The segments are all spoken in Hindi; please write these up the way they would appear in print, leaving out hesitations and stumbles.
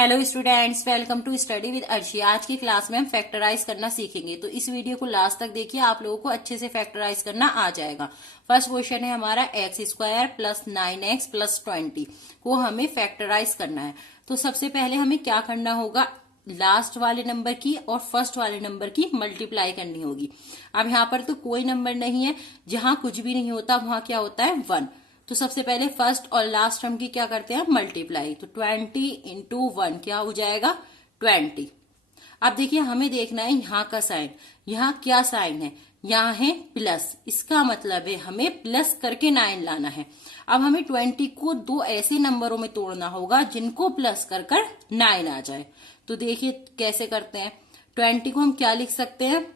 Hello students, welcome to study with Arshi. आज की क्लास में हम फैक्टराइज करना सीखेंगे, तो इस वीडियो को लास्ट तक देखिए, आप लोगों को अच्छे से फैक्टराइज करना आ जाएगा। फर्स्ट क्वेश्चन है हमारा x square plus 9x plus 20 को हमें फैक्टराइज करना है। तो सबसे पहले हमें क्या करना होगा, लास्ट वाले नंबर की और फर्स्ट वाले नंबर की मल्टीप्लाई करनी होगी। अब यहाँ पर तो कोई नंबर नहीं है, जहां कुछ भी नहीं होता वहां क्या होता है 1। तो सबसे पहले फर्स्ट और लास्ट टर्म की क्या करते हैं, मल्टीप्लाई। तो 20 इंटू 1 क्या हो जाएगा 20। अब देखिए हमें देखना है यहाँ का साइन, यहाँ क्या साइन है, यहाँ है प्लस, इसका मतलब है हमें प्लस करके 9 लाना है। अब हमें 20 को दो ऐसे नंबरों में तोड़ना होगा जिनको प्लस कर 9 आ जाए। तो देखिए कैसे करते हैं। 20 को हम क्या लिख सकते हैं,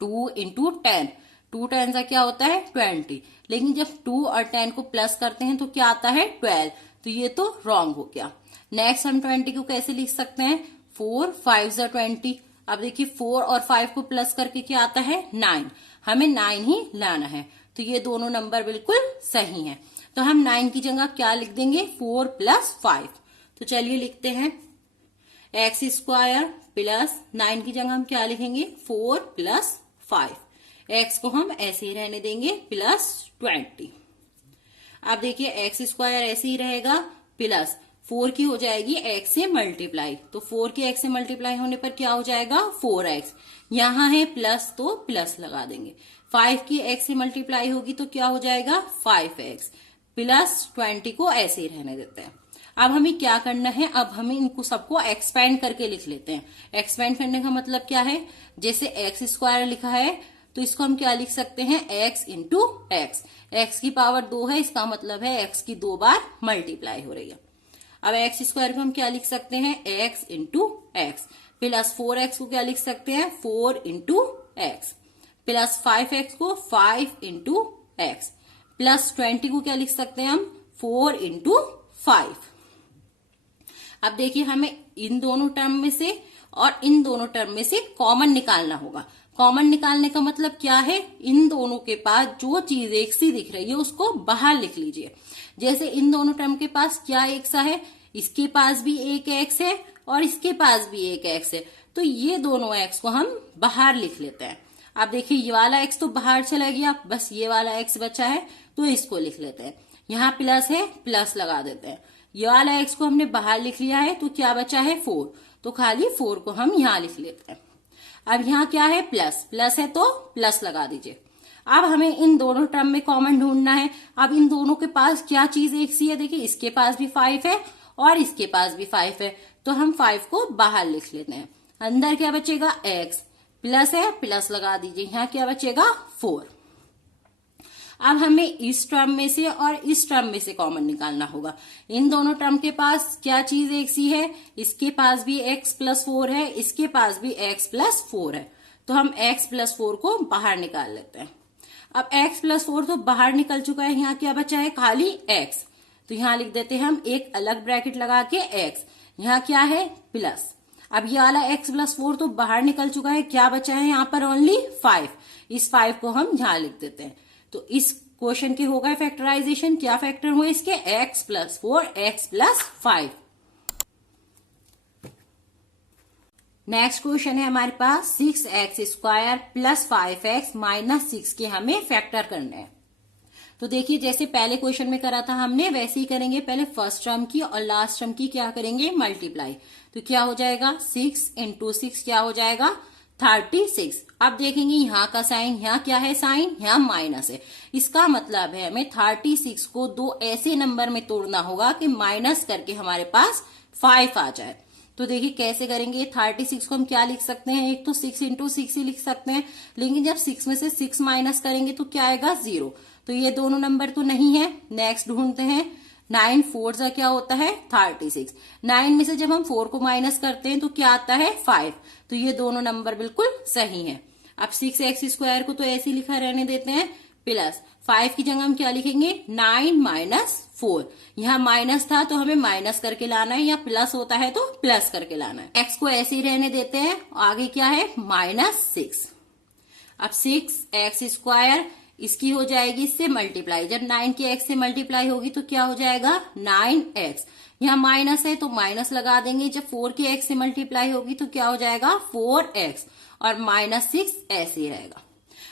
2 इंटू 10। 2 10 का क्या होता है 20, लेकिन जब 2 और 10 को प्लस करते हैं तो क्या आता है 12। तो ये तो रॉन्ग हो गया। नेक्स्ट हम 20 को कैसे लिख सकते हैं, 4 5 जा 20। अब देखिए 4 और 5 को प्लस करके क्या आता है 9, हमें 9 ही लाना है। तो ये दोनों नंबर बिल्कुल सही हैं। तो हम 9 की जगह क्या लिख देंगे, 4 प्लस 5। तो चलिए लिखते हैं एक्स स्क्वायर प्लस 9 की जगह हम क्या लिखेंगे, 4 प्लस 5। एक्स को हम ऐसे ही रहने देंगे प्लस 20। अब देखिए एक्स स्क्वायर ऐसे ही रहेगा, प्लस 4 की हो जाएगी एक्स से मल्टीप्लाई। तो 4 की एक्स से मल्टीप्लाई होने पर क्या हो जाएगा 4x। यहाँ है प्लस तो प्लस लगा देंगे। 5 की एक्स से मल्टीप्लाई होगी तो क्या हो जाएगा 5x, प्लस 20 को ऐसे ही रहने देते हैं। अब हमें क्या करना है, अब हमें इनको सबको एक्सपेंड करके लिख लेते हैं। एक्सपेंड करने का मतलब क्या है, जैसे एक्स स्क्वायर लिखा है तो इसको हम क्या लिख सकते हैं, x इंटू एक्स। एक्स की पावर 2 है, इसका मतलब है x की 2 बार मल्टीप्लाई हो रही है। अब एक्स स्क्वायर को हम क्या लिख सकते हैं, x into x. Plus 4x को क्या लिख सकते हैं, 4 इंटू एक्स। प्लस 5x को 5 इंटू एक्स। प्लस 20 को क्या लिख सकते हैं हम, 4 इंटू 5। अब देखिए हमें इन दोनों टर्म में से और इन दोनों टर्म में से कॉमन निकालना होगा। कॉमन निकालने का मतलब क्या है, इन दोनों के पास जो चीज एक सी दिख रही है उसको बाहर लिख लीजिए। जैसे इन दोनों टर्म के पास क्या एक सा है, इसके पास भी एक एक्स है और इसके पास भी एक एक्स है, तो ये दोनों एक्स को हम बाहर लिख लेते हैं। अब देखिए ये वाला एक्स तो बाहर चला गया, बस ये वाला एक्स बचा है, तो इसको लिख लेते हैं। यहाँ प्लस है, प्लस लगा देते हैं। ये वाला एक्स को हमने बाहर लिख लिया है, तो क्या बचा है 4, तो खाली 4 को हम यहाँ लिख लेते हैं। अब यहाँ क्या है प्लस, प्लस है तो प्लस लगा दीजिए। अब हमें इन दोनों टर्म में कॉमन ढूंढना है। अब इन दोनों के पास क्या चीज एक सी है, देखिए इसके पास भी 5 है और इसके पास भी 5 है, तो हम 5 को बाहर लिख लेते हैं। अंदर क्या बचेगा x, प्लस है प्लस लगा दीजिए, यहाँ क्या बचेगा 4। अब हमें इस टर्म में से और इस टर्म में से कॉमन निकालना होगा। इन दोनों टर्म के पास क्या चीज एक सी है, इसके पास भी x प्लस 4 है, इसके पास भी x प्लस 4 है, तो हम x प्लस 4 को बाहर निकाल लेते हैं। अब x प्लस 4 तो बाहर निकल चुका है, यहाँ क्या बचा है खाली x, तो यहाँ लिख देते हैं हम एक अलग ब्रैकेट लगा के x। यहाँ क्या है प्लस। अब ये वाला x प्लस 4 तो बाहर निकल चुका है, क्या बचा है यहाँ पर ओनली 5। इस 5 को हम यहाँ लिख देते हैं। तो इस क्वेश्चन के होगा फैक्टराइजेशन, क्या फैक्टर हुए इसके, x plus 4 x plus 5। Next question है हमारे पास 6x square plus 5x minus 6 के हमें फैक्टर करने हैं। तो देखिए जैसे पहले क्वेश्चन में करा था हमने, वैसे ही करेंगे। पहले फर्स्ट टर्म की और लास्ट टर्म की क्या करेंगे, मल्टीप्लाई। तो क्या हो जाएगा 6 इंटू 6 क्या हो जाएगा 36। अब देखेंगे यहाँ का साइन, यहाँ क्या है साइन, यहाँ माइनस है। इसका मतलब है हमें 36 को दो ऐसे नंबर में तोड़ना होगा कि माइनस करके हमारे पास 5 आ जाए। तो देखिए कैसे करेंगे, 36 को हम क्या लिख सकते हैं, एक तो 6 इंटू 6 ही लिख सकते हैं, लेकिन जब 6 में से 6 माइनस करेंगे तो क्या आएगा 0। तो ये दोनों नंबर तो नहीं है। नेक्स्ट ढूंढते हैं, 9 4 का क्या होता है 36। 9 में से जब हम 4 को माइनस करते हैं तो क्या आता है 5, तो ये दोनों नंबर बिल्कुल सही हैं। अब 6x स्क्वायर को तो ऐसे लिखा रहने देते हैं, प्लस 5 की जगह हम क्या लिखेंगे 9 माइनस 4। यहाँ माइनस था तो हमें माइनस करके लाना है, या प्लस होता है तो प्लस करके लाना है। x को ऐसे ही रहने देते हैं, आगे क्या है -6। अब 6x स्क्वायर इसकी हो जाएगी इससे मल्टीप्लाई, जब 9 की x से मल्टीप्लाई होगी तो क्या हो जाएगा 9x। यहाँ माइनस है तो माइनस लगा देंगे। जब 4 की x से मल्टीप्लाई होगी तो क्या हो जाएगा 4x और -6 ऐसे ही रहेगा।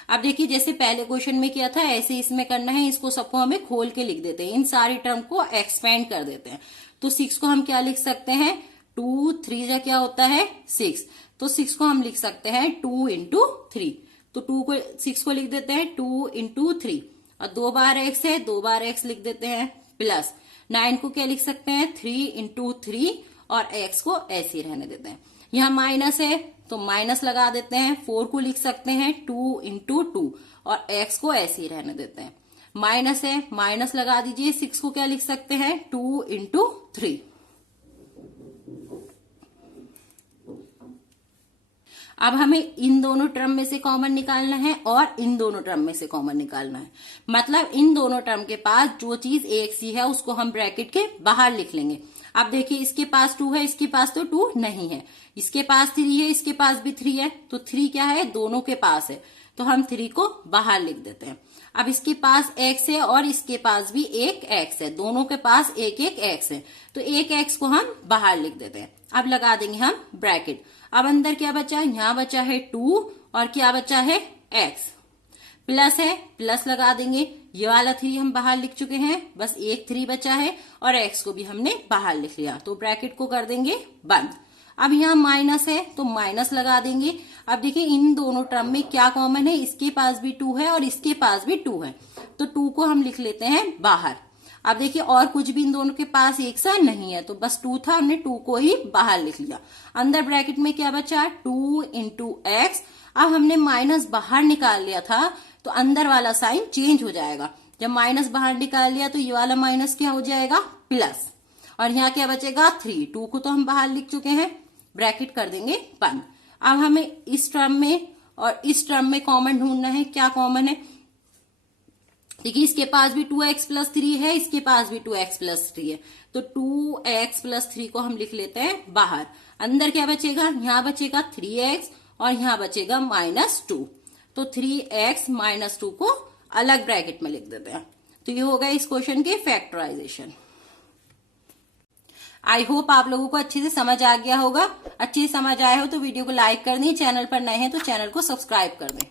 अब देखिए जैसे पहले क्वेश्चन में किया था ऐसे इसमें करना है। इसको सबको हमें खोल के लिख देते हैं, इन सारी टर्म को एक्सपेंड कर देते हैं। तो 6 को हम क्या लिख सकते हैं 2 3 जा क्या होता है 6, तो 6 को हम लिख सकते हैं 2 इंटू 3। तो 6 को लिख देते हैं 2 इंटू 3 और 2 बार x है 2 बार x लिख देते हैं प्लस 9 को क्या लिख सकते हैं 3 इंटू 3 और x को ऐसे ही रहने देते हैं। यहाँ माइनस है तो माइनस लगा देते हैं। 4 को लिख सकते हैं 2 इंटू 2 और x को ऐसे ही रहने देते हैं। माइनस है माइनस लगा दीजिए। 6 को क्या लिख सकते हैं 2 इंटू 3। अब हमें इन दोनों टर्म में से कॉमन निकालना है और इन दोनों टर्म में से कॉमन निकालना है। मतलब इन दोनों टर्म के पास जो चीज एक सी है उसको हम ब्रैकेट के बाहर लिख लेंगे। अब देखिए इसके पास 2 है, इसके पास तो 2 नहीं है। इसके पास 3 है, इसके पास भी 3 है, तो 3 क्या है दोनों के पास है, तो हम 3 को बाहर लिख देते हैं। अब इसके पास x है और इसके पास भी एक x है, दोनों के पास एक एक x है, तो एक x को हम बाहर लिख देते हैं। अब लगा देंगे हम ब्रैकेट। अब अंदर क्या बचा, यहाँ बचा है 2 और क्या बचा है x, प्लस है प्लस लगा देंगे। ये वाला 3 हम बाहर लिख चुके हैं, बस एक 3 बचा है और x को भी हमने बाहर लिख लिया, तो ब्रैकेट को कर देंगे बंद। अब यहाँ माइनस है तो माइनस लगा देंगे। अब देखिए इन दोनों टर्म में क्या कॉमन है, इसके पास भी 2 है और इसके पास भी 2 है, तो 2 को हम लिख लेते हैं बाहर। अब देखिए और कुछ भी इन दोनों के पास एक सा नहीं है, तो बस 2 था, हमने 2 को ही बाहर लिख लिया। अंदर ब्रैकेट में क्या बचा 2 इंटू एक्स। अब हमने माइनस बाहर निकाल लिया था तो अंदर वाला साइन चेंज हो जाएगा। जब माइनस बाहर निकाल लिया तो ये वाला माइनस क्या हो जाएगा प्लस, और यहाँ क्या बचेगा 3। 2 को तो हम बाहर लिख चुके हैं, ब्रैकेट कर देंगे बंद। अब हमें इस टर्म में और इस टर्म में कॉमन ढूंढना है। क्या कॉमन है, देखिए इसके पास भी 2x प्लस 3 है, इसके पास भी 2x प्लस 3 है, तो 2x प्लस 3 को हम लिख लेते हैं बाहर। अंदर क्या बचेगा, यहाँ बचेगा 3x और यहाँ बचेगा -2, तो 3x -2 को अलग ब्रैकेट में लिख देते हैं। तो ये हो गया इस क्वेश्चन के फैक्टराइजेशन। आई होप आप लोगों को अच्छे से समझ आ गया होगा। अच्छे से समझ आया हो तो वीडियो को लाइक कर दें, चैनल पर नए हैं तो चैनल को सब्सक्राइब कर दें।